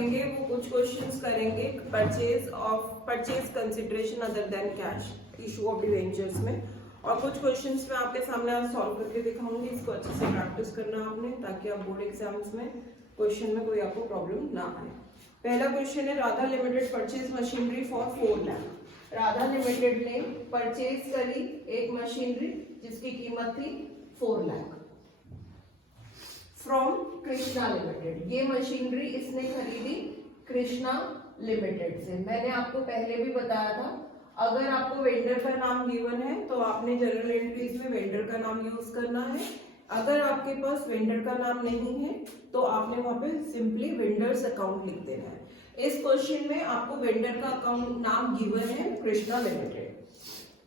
करेंगे वो कुछ क्वेश्चंस करेंगे purchase consideration other than cash issue of debentures में, और कुछ क्वेश्चंस मैं आपके सामने आज सॉल्व करके दिखाऊंगी। इसको अच्छे से प्रैक्टिस करना आपने, ताकि आप बोर्ड एग्जाम्स में क्वेश्चन में कोई आपको प्रॉब्लम ना आए। पहला क्वेश्चन है, Radha limited purchase machinery for 4 lakh. Radha limited ने परचेज करी एक मशीनरी जिसकी कीमत थी 4 लाख फ्रॉम कृष्णा लिमिटेड। ये मशीनरी इसने खरीदी कृष्णा लिमिटेड से। मैंने आपको पहले भी बताया था, अगर आपको वेंडर का नाम गिवन है तो आपने जनरल एंट्रीज में वेंडर का नाम यूज करना है। अगर आपके पास वेंडर का नाम नहीं है तो आपने वहां पे सिंपली वेंडर्स अकाउंट लिख देना है। इस क्वेश्चन में आपको वेंडर का अकाउंट नाम गिवन है कृष्णा लिमिटेड,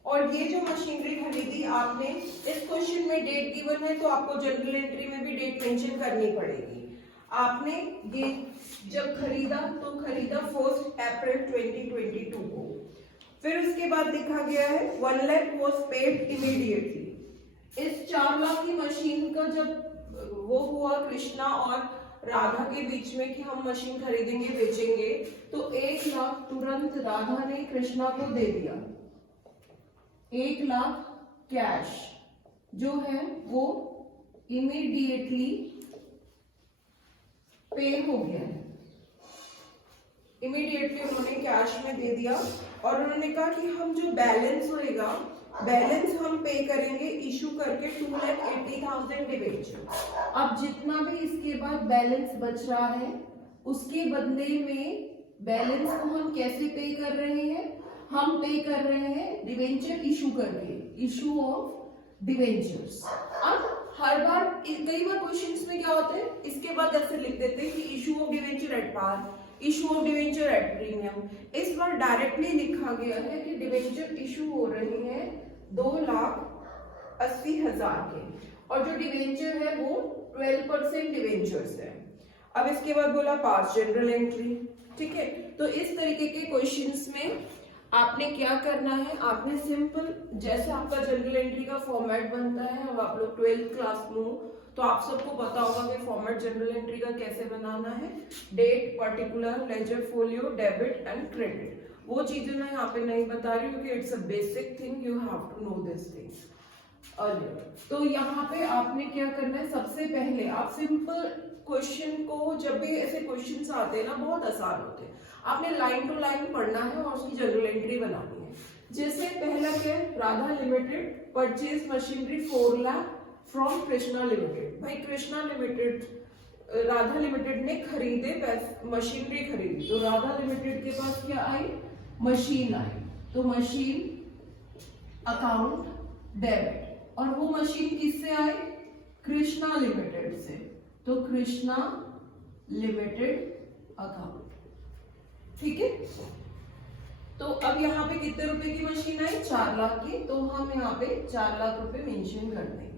और ये जो मशीनरी खरीदी आपने, इस क्वेश्चन में डेट गिवन है तो आपको जनरल एंट्री में भी डेट मेंशन करनी पड़ेगी। आपने ये जब खरीदा तो खरीदा 1 अप्रैल 2022 को। फिर उसके बाद लिखा गया है 1 लाख वाज पेड इमीडिएटली। इस 4 लाख की मशीन का जब वो हुआ कृष्णा और राधा के बीच में कि हम मशीन खरीदेंगे बेचेंगे, तो 1 लाख तुरंत राधा ने कृष्णा को दे दिया। 1 लाख कैश जो है वो इमीडिएटली पे हो गया है। इमीडिएटली उन्होंने कैश में दे दिया, और उन्होंने कहा कि हम जो बैलेंस होएगा, बैलेंस हम पे करेंगे इशू करके 2,80,000 डिबेंचर। अब जितना भी इसके बाद बैलेंस बच रहा है उसके बदले में बैलेंस को हम कैसे पे कर रहे हैं? हम पे कर रहे हैं डिवेंचर इशू करके, इशू ऑफ डिवेंचर्स। अब हर बार कई बार क्वेश्चंस में क्या होता है, इसके बाद ऐसे लिख देते हैं कि issue of debenture at par, issue of debenture at premium. इस बार डायरेक्टली लिखा गया है कि डिवेंचर इशू हो रहे हैं 2,80,000 के, और जो डिवेंचर है वो 12% डिवेंचर्स है। अब इसके बाद बोला पास जनरल एंट्री, ठीक है। तो इस तरीके के क्वेश्चंस में आपने क्या करना है, आपने सिंपल जैसे आपका जनरल एंट्री का फॉर्मेट बनता है, अब आप लोग 12th क्लास में हो तो आप सबको पता होगा कि फॉर्मेट जनरल एंट्री का कैसे बनाना है। Date, particular, ledger, folio, debit and credit. वो चीजें मैं यहाँ पे नहीं बता रही हूँ क्योंकि it's a basic thing, you have to know this things. तो यहाँ पे आपने क्या करना है, सबसे पहले आप सिंपल क्वेश्चन को, जब भी ऐसे क्वेश्चंस आते हैं ना बहुत आसान होते हैं, आपने लाइन टू लाइन पढ़ना है और उसकी जनरल एंट्री बनानी है। जैसे पहला क्या है, Radha limited purchase machinery 4 lakh from Krishna limited. भाई कृष्णा लिमिटेड, राधा लिमिटेड ने खरीदे मशीनरी खरीदी, तो राधा लिमिटेड के पास क्या आई, मशीन आई, तो मशीन अकाउंट डेबिट, और वो मशीन किससे आई, कृष्णा लिमिटेड से, तो कृष्णा लिमिटेड अकाउंट, ठीक है। तो अब यहाँ पे कितने रुपए की मशीन आई, 4 लाख की, तो हम यहाँ पे 4 लाख रुपए मेंशन कर देंगे।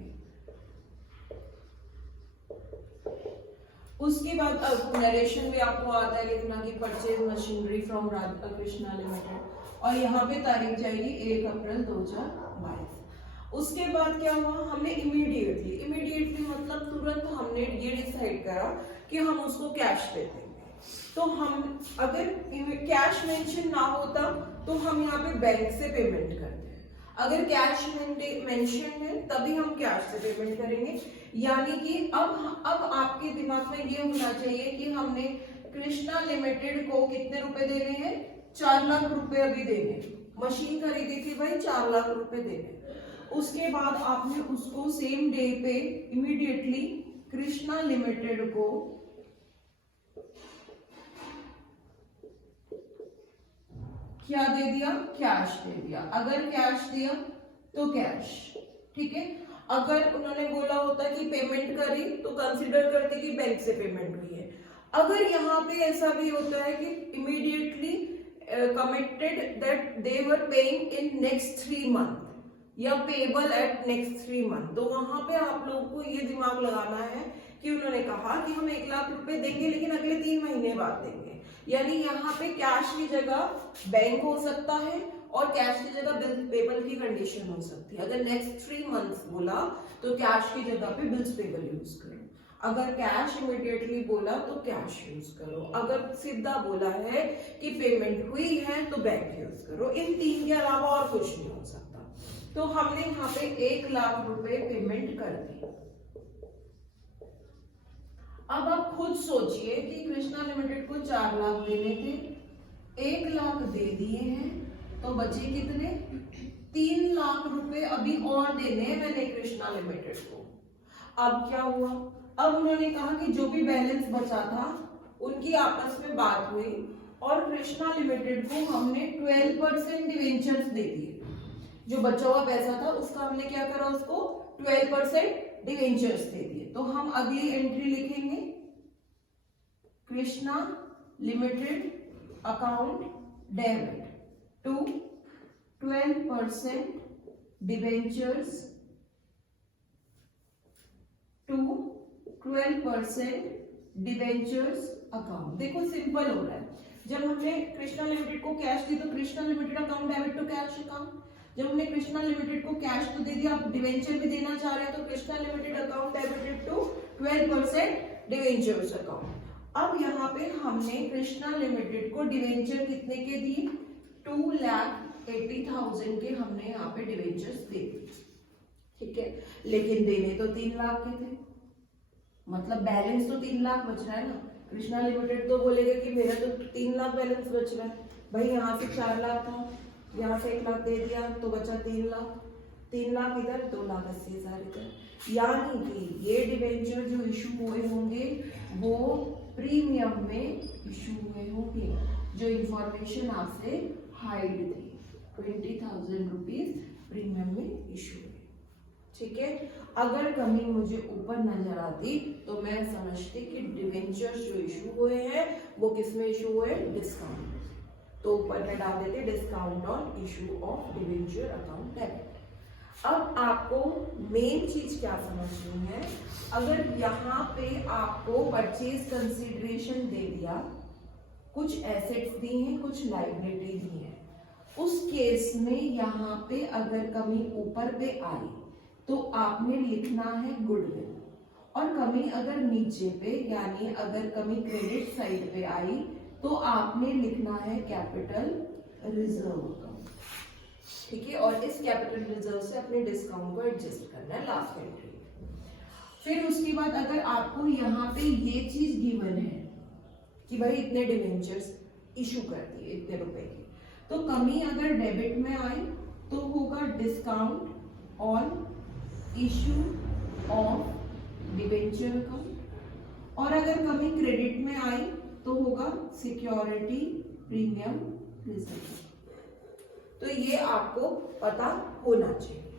उसके बाद अब नरेशन भी आपको आता है लिखना कि purchase machinery from Radha Krishna limited, और यहाँ पे तारीख जाएगी 1 अप्रैल 2022। उसके बाद क्या हुआ, हमने इमीडिएटली मतलब तुरंत हमने ये डिसाइड करा कि हम उसको कैश दे देंगे। तो हम अगर कैश मेंशन ना होता तो हम यहाँ पे बैंक से पेमेंट करते हैं, अगर कैश मेंशन है तभी हम कैश से पेमेंट करेंगे। यानी कि अब आपके दिमाग में ये होना चाहिए कि हमने कृष्णा लिमिटेड को कितने रुपए देने हैं, 4 लाख रुपए अभी देने, मशीन खरीदी थी भाई 4 लाख रुपए देने। उसके बाद आपने उसको सेम डे पे इमीडिएटली कृष्णा लिमिटेड को क्या दे दिया, कैश दे दिया। अगर कैश दिया तो कैश, ठीक है। अगर उन्होंने बोला होता कि पेमेंट करी तो कंसीडर करते कि बैंक से पेमेंट हुई है। अगर यहाँ पे ऐसा भी होता है कि immediately committed that they were paying in next 3 month या पेबल एट नेक्स्ट 3 मंथ, तो वहां पे आप लोगों को ये दिमाग लगाना है कि उन्होंने कहा कि हम 1 लाख रुपए देंगे लेकिन अगले 3 महीने बाद देंगे। यानी यहाँ पे कैश की जगह बैंक हो सकता है और कैश की जगह बिल पेबल की कंडीशन हो सकती है। अगर नेक्स्ट 3 मंथ्स बोला तो कैश की जगह पे बिल्स पेबल यूज करें। अगर कैश इमीडिएटली बोला तो कैश यूज करो, अगर सीधा बोला है कि पेमेंट हुई है तो बैंक यूज करो। इन तीन के अलावा और कुछ नहीं हो सकता। तो हमने यहाँ पे 1 लाख रुपए पेमेंट कर दी। अब आप खुद सोचिए कि कृष्णा लिमिटेड को 4 लाख देने थे, 1 लाख दे दिए हैं, तो बचे कितने? 3 लाख रुपए अभी और देने हैं मैंने कृष्णा लिमिटेड को। अब क्या हुआ? अब उन्होंने कहा कि जो भी बैलेंस बचा था उनकी आपस में बात हुई और कृष्णा लिमिटेड को हमने 12% डिवेंचर्स दे दिए। जो बचा हुआ पैसा था उसका हमने क्या करा, उसको 12% डिवेंचर्स दे दिए। तो हम अगली एंट्री लिखेंगे, Krishna limited account debit to 12% debentures to 12% debentures account. देखो सिंपल हो रहा है। जब हमने कृष्णा लिमिटेड को कैश दी तो Krishna limited account debit to cash account. जब हमने कृष्णा लिमिटेड को कैश तो दे दिया, आप डिवेंचर भी देना चाह रहे हैं तो Krishna limited account debited to 12% debentures account. अब यहाँ पे हमने कृष्णा लिमिटेड को डिवेंचर कितने के दिए? 2,80,000 के हमने यहाँ पे डिवेंचर्स दे दिए, ठीक है। लेकिन देने तो 3 लाख के थे, मतलब बैलेंस तो 3 लाख बच रहा है ना। कृष्णा लिमिटेड तो बोलेगा कि मेरा तो 3 लाख बैलेंस बच रहा है, भाई यहाँ से 4 लाख था, यहाँ से 1 लाख दे दिया तो बचा 3 लाख। 3 लाख इधर, 2,80,000 इधर। यानी कि ये डिवेंचर जो इशू हुए होंगे वो प्रीमियम में इशू हुए होंगे, जो इंफॉर्मेशन आपसे हाइड थी। 20,000 रुपीज प्रीमियम में इशू हुए, ठीक है। अगर कमी मुझे ऊपर नजर आती तो मैं समझती कि डिवेंचर जो इशू हुए हैं वो किस में इशू हुए? डिस्काउंट। तो ऊपर में डाल देते discount on issue of debenture account debit. अब आपको मेन चीज क्या समझनी है, अगर यहाँ पे आपको परचेज कंसीडरेशन दे दिया, कुछ एसेट्स दी हैं, कुछ लायबिलिटी दी है, उस केस में यहाँ पे अगर कमी ऊपर पे आई तो आपने लिखना है गुडविल, और कमी अगर नीचे पे यानी अगर कमी क्रेडिट साइड पे आई तो आपने लिखना है कैपिटल रिजर्व अकाउंट, ठीक है। और इस कैपिटल रिजर्व से अपने डिस्काउंट को एडजस्ट करना है लास्ट एंट्री। फिर उसके बाद अगर आपको यहाँ पे ये चीज गिवन है कि भाई इतने डिवेंचर्स इशू कर दिए इतने रुपए की, तो कमी अगर डेबिट में आई तो होगा discount on issue of debenture account, और अगर कमी क्रेडिट में आई तो होगा सिक्योरिटी प्रीमियम रिजर्व। तो ये आपको पता होना चाहिए।